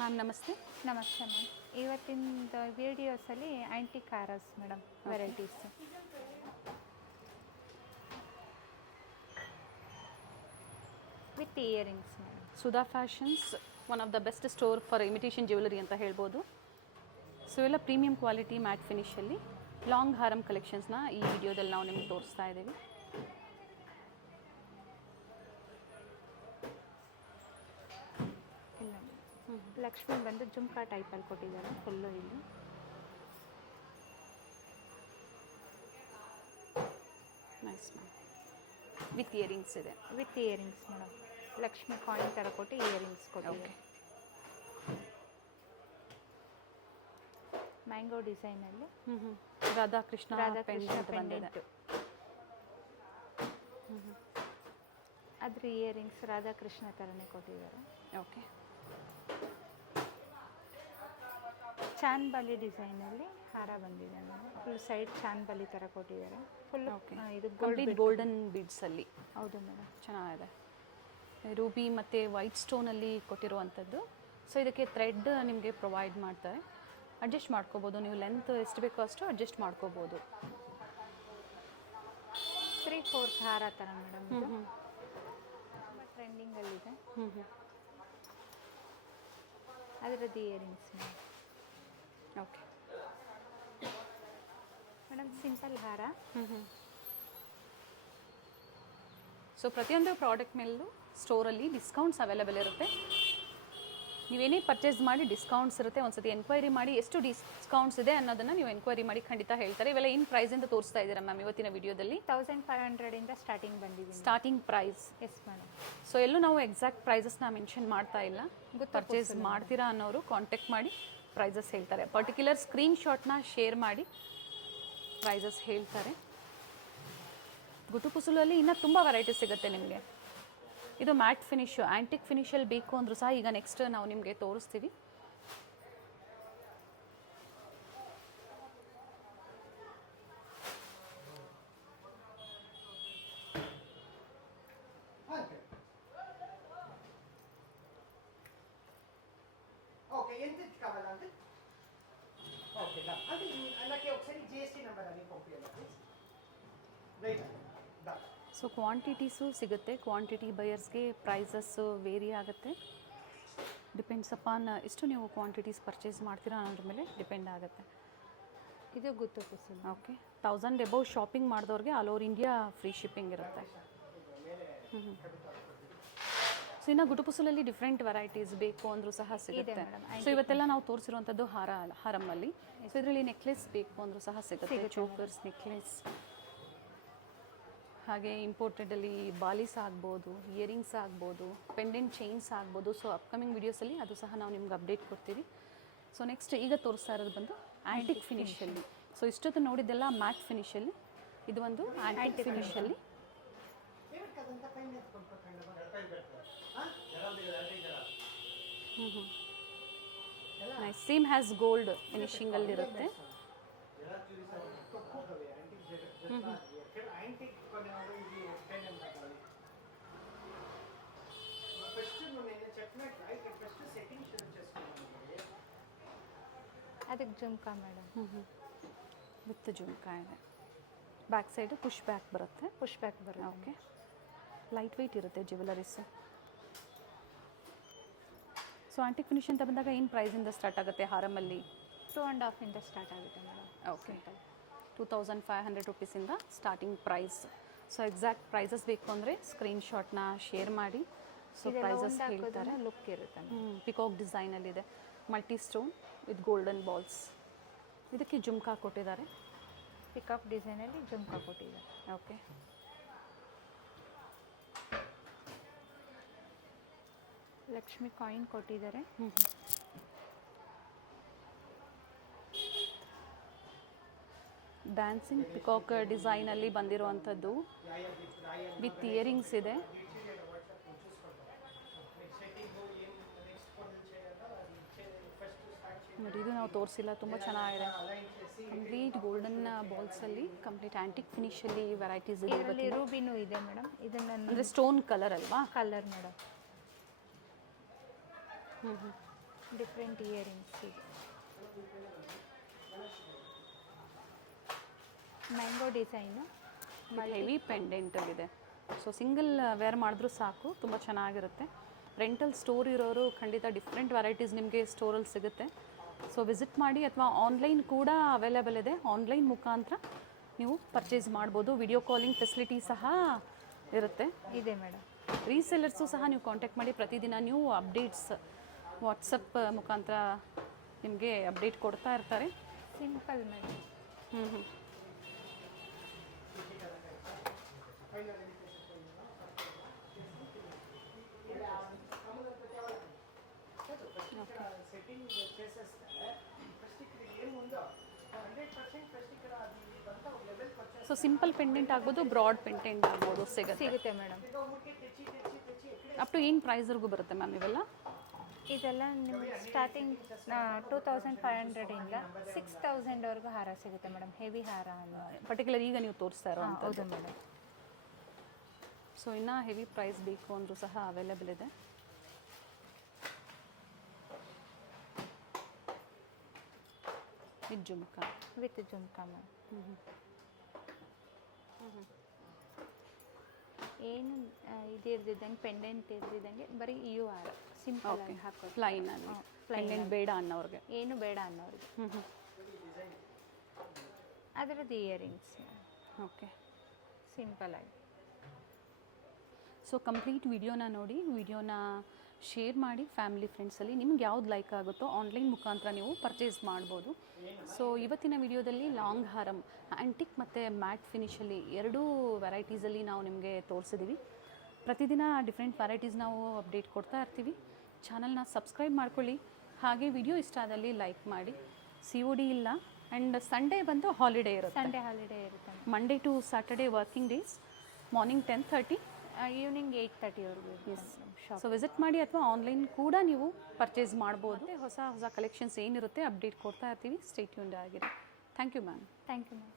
Ma'am ನಮಸ್ತೆ. ನಮಸ್ತೆ ma'am. ಇವತ್ತಿನ ವೀಡಿಯೋಸಲ್ಲಿ ಆ್ಯಂಟಿ ಕಾರಸ್ madam varieties with earrings madam. Sudha fashions one of the best store for imitation jewellery ಅಂತ ಹೇಳ್ಬೋದು. ಸೊ ಎಲ್ಲ ಪ್ರೀಮಿಯಂ ಕ್ವಾಲಿಟಿ ಮ್ಯಾಟ್ ಫಿನಿಷಲ್ಲಿ ಲಾಂಗ್ ಹಾರಮ್ ಕಲೆಕ್ಷನ್ಸ್ನ ಈ ವಿಡಿಯೋದಲ್ಲಿ ನಾವು ನಿಮ್ಗೆ ತೋರಿಸ್ತಾ ಇದ್ದೀವಿ. ಇಲ್ಲ ಲಕ್ಷ್ಮಿ ಬಂದು ಜುಮ್ಕಾ ಟೈಪಲ್ಲಿ ಕೊಟ್ಟಿದ್ದಾರೆ ಫುಲ್ಲು. ಇಲ್ಲಿ ನೈಸ್ ಮ್ಯಾಮ್. ವಿತ್ ಇಯರಿಂಗ್ಸ್ ಇದೆ. With earrings madam. Lakshmi coin ಥರ ಕೊಟ್ಟು ಇಯರಿಂಗ್ಸ್ ಕೊಟ್ಟಿದ್ದಾರೆ. ಮ್ಯಾಂಗೋ ಡಿಸೈನಲ್ಲಿ ರಾಧಾಕೃಷ್ಣ ಪೆಂಡೆಂಟು. ಅದ್ರ ಇಯರಿಂಗ್ಸ್ ರಾಧಾಕೃಷ್ಣ ಥರನೇ ಕೊಟ್ಟಿದ್ದಾರೆ. ಓಕೆ. ಚಾನ್ಬಾಲಿ ಡಿಸೈನಲ್ಲಿ ಹಾರ ಬಂದಿದೆ ಮೇಡಮ್. ಫುಲ್ ಸೈಡ್ ಚಾನ್ಬಾಲಿ ಥರ ಕೊಟ್ಟಿದ್ದಾರೆ. ಫುಲ್ ಇದು ಗೋಲ್ಡನ್ ಬೀಡ್ಸಲ್ಲಿ. ಹೌದು ಮೇಡಮ್, ಚೆನ್ನಾಗಿದೆ. ರೂಬಿ ಮತ್ತು ವೈಟ್ ಸ್ಟೋನಲ್ಲಿ ಕೊಟ್ಟಿರುವಂಥದ್ದು. ಸೊ ಇದಕ್ಕೆ ಥ್ರೆಡ್ ನಿಮಗೆ ಪ್ರೊವೈಡ್ ಮಾಡ್ತಾರೆ. ಅಡ್ಜಸ್ಟ್ ಮಾಡ್ಕೋಬೋದು, ನೀವು ಲೆಂತ್ ಎಷ್ಟು ಬೇಕೋ ಅಷ್ಟು ಅಡ್ಜಸ್ಟ್ ಮಾಡ್ಕೋಬೋದು. 3/4 ಹಾರ ಥರ ಮೇಡಮ್. ಟ್ರೆಂಡಿಂಗಲ್ಲಿದೆ. ಅದರದ್ದು earrings madam. Okay madam, simple ಹಾರ. ಸೊ ಪ್ರತಿಯೊಂದು ಪ್ರಾಡಕ್ಟ್ ಮೇಲೂ ಸ್ಟೋರಲ್ಲಿ ಡಿಸ್ಕೌಂಟ್ಸ್ ಅವೈಲೇಬಲ್ ಇರುತ್ತೆ. ನೀವೇನೇ ಪರ್ಚೇಸ್ ಮಾಡಿ ಡಿಸ್ಕೌಂಟ್ಸ್ ಇರುತ್ತೆ. ಒಂದ್ಸತಿ ಎನ್ಕ್ವೈರಿ ಮಾಡಿ ಎಷ್ಟು ಡಿಸ್ಕೌಂಟ್ಸ್ ಇದೆ ಅನ್ನೋದನ್ನು ನೀವು ಎನ್ಕ್ವೈರಿ ಮಾಡಿ ಖಂಡಿತ ಹೇಳ್ತಾರೆ. ಇವೆಲ್ಲ ಏನು ಪ್ರೈಸಿಂದ ತೋರಿಸ್ತಾ ಇದ್ದೀರಾ ಮ್ಯಾಮ್ ಇವತ್ತಿನ ವಿಡಿಯೋದಲ್ಲಿ? 1500 ಸ್ಟಾರ್ಟಿಂಗ್ ಬಂದಿದೆ. Starting price. Yes madam. So ಎಲ್ಲೂ ನಾವು ಎಕ್ಸಾಕ್ಟ್ ಪ್ರೈಸಸ್ನ ಮೆನ್ಷನ್ ಮಾಡ್ತಾ ಇಲ್ಲ. ಪರ್ಚೇಸ್ ಮಾಡ್ತೀರಾ ಅನ್ನೋರು ಕಾಂಟ್ಯಾಕ್ಟ್ ಮಾಡಿ ಪ್ರೈಸಸ್ ಹೇಳ್ತಾರೆ. ಪರ್ಟಿಕ್ಯುಲರ್ ಸ್ಕ್ರೀನ್ಶಾಟ್ನ ಶೇರ್ ಮಾಡಿ ಪ್ರೈಸಸ್ ಹೇಳ್ತಾರೆ. ಗುಟುಕುಸುಲಲ್ಲಿ ಇನ್ನೂ ತುಂಬ ವೆರೈಟೀಸ್ ಸಿಗುತ್ತೆ ನಿಮಗೆ. ಇದು ಮ್ಯಾಟ್ ಫಿನಿಶು, ಆ್ಯಂಟಿಕ್ ಫಿನಿಷಲ್ಲಿ ಬೇಕು ಅಂದರೂ ಸಹ ಈಗ ನೆಕ್ಸ್ಟ್ ನಾವು ನಿಮಗೆ ತೋರಿಸ್ತೀವಿ. ఓకే, ఎంత కావాలండి? ఓకే దా అంటే అలాగే ఒకసారి జిఎస్టీ నెంబర్ అని పంపించాలి ప్లీజ్. రైట్ దా. ಸೊ ಕ್ವಾಂಟಿಟೀಸು ಸಿಗುತ್ತೆ. ಕ್ವಾಂಟಿಟಿ ಬಯರ್ಸ್ಗೆ ಪ್ರೈಸಸ್ಸು ವೇರಿ ಆಗುತ್ತೆ. ಡಿಪೆಂಡ್ಸ್ ಅಪಾನ್ ಎಷ್ಟು ನೀವು ಕ್ವಾಂಟಿಟೀಸ್ ಪರ್ಚೇಸ್ ಮಾಡ್ತೀರಾ ಅನ್ನೋದ್ರ ಮೇಲೆ ಡಿಪೆಂಡ್ ಆಗುತ್ತೆ. ಇದು ಗುತ್ತುಕುಸುಲು. ಓಕೆ. 1000 ಎಬೌವ್ ಶಾಪಿಂಗ್ ಮಾಡಿದವ್ರಿಗೆ all over India free shipping ಇರುತ್ತೆ. ಸೊ ಇನ್ನು ಗುಟುಪುಸುಲಲ್ಲಿ ಡಿಫ್ರೆಂಟ್ ವೆರೈಟೀಸ್ ಬೇಕು ಅಂದರೂ ಸಹ ಸಿಗುತ್ತೆ. ಸೊ ಇವತ್ತೆಲ್ಲ ನಾವು ತೋರಿಸಿರುವಂಥದ್ದು ಹಾರಮ್ಮಲ್ಲಿ. ಸೊ ಇದರಲ್ಲಿ ನೆಕ್ಲೆಸ್ ಬೇಕು ಅಂದರೂ ಸಹ ಸಿಗುತ್ತೆ. ಚೋಕರ್ಸ್, ನೆಕ್ಲೆಸ್, ಹಾಗೆ ಇಂಪೋರ್ಟೆಡಲ್ಲಿ ಬಾಲೀಸ್ ಆಗ್ಬೋದು, ಇಯರಿಂಗ್ಸ್ ಆಗ್ಬೋದು, ಪೆಂಡೆಂಟ್ ಚೈನ್ಸ್ ಆಗ್ಬೋದು. ಸೊ ಅಪ್ಕಮಿಂಗ್ ವೀಡಿಯೋಸಲ್ಲಿ ಅದು ಸಹ ನಾವು ನಿಮ್ಗೆ ಅಪ್ಡೇಟ್ ಕೊಡ್ತೀವಿ. ಸೊ ನೆಕ್ಸ್ಟ್ ಈಗ ತೋರಿಸ್ತಾ ಇರೋದು ಬಂದು ಆ್ಯಂಟಿಕ್ ಫಿನಿಷಲ್ಲಿ. ಸೊ ಇಷ್ಟೊತ್ತು ನೋಡಿದ್ದೆಲ್ಲ ಮ್ಯಾಟ್ ಫಿನಿಷಲ್ಲಿ, ಇದು ಒಂದು ಆ್ಯಂಟಿಕ್ ಫಿನಿಷಲ್ಲಿ. ನೈಸ್. ಸೇಮ್ ಹ್ಯಾಸ್ ಗೋಲ್ಡ್ ಫಿನಿಷಿಂಗಲ್ಲಿರುತ್ತೆ. ಅದಕ್ಕೆ ಜುಮ್ಕಾ ಮೇಡಮ್. ವಿತ್ ಜುಮ್ಕಾ ಇದೆ. ಬ್ಯಾಕ್ ಸೈಡು ಪುಷ್ ಬ್ಯಾಕ್ ಬರುತ್ತೆ. ಪುಷ್ ಬ್ಯಾಕ್ ಬರುತ್ತೆ. ಓಕೆ. ಲೈಟ್ ವೆಯ್ಟ್ ಇರುತ್ತೆ ಜ್ಯುವೆಲರೀಸು. ಸೊ ಆ್ಯಂಟಿಕ್ ಫಿನಿಷ್ ಅಂತ ಬಂದಾಗ ಏನು ಪ್ರೈಸಿಂದ ಸ್ಟಾರ್ಟ್ ಆಗುತ್ತೆ ಹಾರಮಲ್ಲಿ? 2.5 ಸ್ಟಾರ್ಟ್ ಆಗುತ್ತೆ ಮೇಡಮ್. ಓಕೆ. 2500 ರುಪೀಸಿಂದ starting price. So exact prices ಬೇಕು ಅಂದರೆ ಸ್ಕ್ರೀನ್ಶಾಟ್ನ ಶೇರ್ ಮಾಡಿ. ಸೊ ಪ್ರೈಸಸ್ ಹೇಳ್ತಾರೆ. ಲುಕ್ ಇರುತ್ತೆ. ಪಿಕಾಕ್ ಡಿಸೈನಲ್ಲಿದೆ. Multi stone with golden balls. ಇದಕ್ಕೆ ಜುಮ್ಕಾ ಕೊಟ್ಟಿದ್ದಾರೆ. ಪಿಕಾಕ್ ಡಿಸೈನಲ್ಲಿ ಜುಮ್ಕಾ ಕೊಟ್ಟಿದ್ದಾರೆ. ಓಕೆ. ಲಕ್ಷ್ಮಿ ಕಾಯಿನ್ ಕೊಟ್ಟಿದ್ದಾರೆ. ಡ್ಯಾನ್ಸಿಂಗ್ ಪಿಕಾಕ್ ಡಿಸೈನಲ್ಲಿ ಬಂದಿರುವಂಥದ್ದು ವಿತ್ ಇಯರಿಂಗ್ಸ್ ಇದೆ. ನೋಡಿ, ಇದು ನಾವು ತೋರಿಸಿಲ್ಲ, ತುಂಬ ಚೆನ್ನಾಗಿದೆ. ಕಂಪ್ಲೀಟ್ ಗೋಲ್ಡನ್ ಬಾಲ್ಸಲ್ಲಿ ಕಂಪ್ಲೀಟ್ ಆ್ಯಂಟಿಕ್ ಫಿನಿಷಲ್ಲಿ ವೆರೈಟೀಸ್ ಇದೆ. ಇದರಲ್ಲಿ ರೂಬಿನೂ ಇದೆ ಮೇಡಮ್. ಇದನ್ನು ಅಂದರೆ ಸ್ಟೋನ್ ಕಲರ್ ಅಲ್ವಾ? Colour madam. ಡಿಫ್ರೆಂಟ್ ಇಯರಿಂಗ್ಸ್ ಇದೆ. ಮ್ಯಾಂಗೋ ಡಿಸೈನು ಹೆವಿ ಪೆಂಡೆಂಟಲ್ಲಿದೆ. ಸೊ ಸಿಂಗಲ್ ವೇರ್ ಮಾಡಿದ್ರೂ ಸಾಕು, ತುಂಬ ಚೆನ್ನಾಗಿರುತ್ತೆ. ರೆಂಟಲ್ ಸ್ಟೋರ್ ಇರೋರು ಖಂಡಿತ ಡಿಫ್ರೆಂಟ್ ವೆರೈಟೀಸ್ ನಿಮಗೆ ಸ್ಟೋರಲ್ಲಿ ಸಿಗುತ್ತೆ. ಸೊ ವಿಸಿಟ್ ಮಾಡಿ, ಅಥವಾ ಆನ್ಲೈನ್ ಕೂಡ ಅವೈಲೇಬಲ್ ಇದೆ. ಆನ್ಲೈನ್ ಮುಖಾಂತರ ನೀವು ಪರ್ಚೇಸ್ ಮಾಡ್ಬೋದು. ವಿಡಿಯೋ ಕಾಲಿಂಗ್ ಫೆಸಿಲಿಟಿ ಸಹ ಇರುತ್ತೆ. ಇದೆ ಮೇಡಮ್. ರೀಸೆಲ್ಲರ್ಸು ಸಹ ನೀವು ಕಾಂಟ್ಯಾಕ್ಟ್ ಮಾಡಿ ಪ್ರತಿದಿನ ನೀವು ಅಪ್ಡೇಟ್ಸ್ ವಾಟ್ಸಪ್ ಮುಖಾಂತರ ನಿಮಗೆ ಅಪ್ಡೇಟ್ ಕೊಡ್ತಾ ಇರ್ತಾರೆ. Simple madam. ಹ್ಞೂ సెట్టింగ్ చేసేస్తే ఫస్ట్ ఇక్కడ ఏముందో 100% ఫస్ట్ ఇక్కడ అది ఇదంతా ఒక లెవెల్కి వచ్చేసి ಸೊ ಸಿಂಪಲ್ ಪೆಂಡೆಂಟ್ ಆಗ್ಬೋದು, ಬ್ರಾಡ್ ಪೆಂಡೆಂಟ್ ಆಗ್ಬೋದು ಸಿಗುತ್ತೆ ಮೇಡಮ್. ಈಗ ಊರಿಗೆ ತೆಚ್ಚಿ ಎಕ್ಕಡೆ ಅಪ್ ಟು ಏನು ಪ್ರೈಸ್ವರೆಗೂ ಬರುತ್ತೆ ಮ್ಯಾಮ್ ಇವೆಲ್ಲ? ಇದೆಲ್ಲ ನಿಮಗೆ ಸ್ಟಾರ್ಟಿಂಗ್ 2500ಇಂದ 6000ವರೆಗೂ ಹಾರ ಸಿಗುತ್ತೆ ಮೇಡಮ್. ಹೆವಿ ಹಾರ ಅನ್ನೋ. ಪರ್ಟಿಕ್ಯುಲರ್ ಈಗ ನೀವು ತೋರಿಸ್ತಾ ಇರೋ ಹೌದು ಮೇಡಮ್. ಸೊ ಇನ್ನೂ ಹೆವಿ ಪ್ರೈಸ್ ಬೇಕು ಅಂದರೂ ಸಹ ಅವೈಲೇಬಲ್ ಇದೆ. With jhumka. With jhumka ma'am. ಏನು ಇದು ಇರ್ದಿದ್ದಂಗೆ ಪೆಂಡೆಂಟ್ ಇರ್ದಿದ್ದಂಗೆ ಬರೀ ಇವು ಹಾರ ಸಿಂಪಲ್ ಆಗಿ ಹಾಕೋದು. ಪ್ಲೈನಲ್ಲಿ ಪೆಂಡೆಂಟ್ ಬೇಡ ಅನ್ನೋರಿಗೆ. ಏನು ಬೇಡ ಅನ್ನೋರಿಗೆ ಅದರದ್ದು ಇಯರಿಂಗ್ಸ್ ಓಕೆ, ಸಿಂಪಲ್ ಆಗಿ. ಸೊ ಕಂಪ್ಲೀಟ್ ವಿಡಿಯೋನ ನೋಡಿ, ವಿಡಿಯೋನ ಶೇರ್ ಮಾಡಿ ಫ್ಯಾಮಿಲಿ ಫ್ರೆಂಡ್ಸಲ್ಲಿ. ನಿಮ್ಗೆ ಯಾವ್ದು ಲೈಕ್ ಆಗುತ್ತೋ ಆನ್ಲೈನ್ ಮುಖಾಂತರ ನೀವು ಪರ್ಚೇಸ್ ಮಾಡ್ಬೋದು. ಸೊ ಇವತ್ತಿನ ವಿಡಿಯೋದಲ್ಲಿ ಲಾಂಗ್ ಹಾರಮ್ ಆ್ಯಂಟಿಕ್ ಮತ್ತು ಮ್ಯಾಟ್ ಫಿನಿಷಲ್ಲಿ ಎರಡೂ ವೆರೈಟೀಸಲ್ಲಿ ನಾವು ನಿಮಗೆ ತೋರಿಸಿದ್ದೀವಿ. ಪ್ರತಿದಿನ ಡಿಫ್ರೆಂಟ್ ವೆರೈಟೀಸ್ ನಾವು ಅಪ್ಡೇಟ್ ಕೊಡ್ತಾ ಇರ್ತೀವಿ. ಚಾನಲ್ನ ಸಬ್ಸ್ಕ್ರೈಬ್ ಮಾಡ್ಕೊಳ್ಳಿ. ಹಾಗೆ ವಿಡಿಯೋ ಇಷ್ಟ ಆದಲ್ಲಿ ಲೈಕ್ ಮಾಡಿ. COD ಇಲ್ಲ, ಆ್ಯಂಡ್ ಸಂಡೇ ಬಂದು ಹಾಲಿಡೇ ಇರುತ್ತೆ. ಸಂಡೇ ಹಾಲಿಡೇ ಇರುತ್ತೆ. Monday to Saturday working days. Morning 10:30, evening 8:30ವರೆಗೂ. ಸೊ ವಿಸಿಟ್ ಮಾಡಿ, ಅಥವಾ ಆನ್ಲೈನ್ ಕೂಡ ನೀವು ಪರ್ಚೇಸ್ ಮಾಡ್ಬೋದು. ಹೊಸ ಹೊಸ ಕಲೆಕ್ಷನ್ಸ್ ಏನಿರುತ್ತೆ ಅಪ್ಡೇಟ್ ಕೊಡ್ತಾ ಇರ್ತೀವಿ. ಸ್ಟೇ ಟ್ಯೂನ್ಡ್ ಆಗಿರಿ. Thank you ma'am. Thank you ma'am.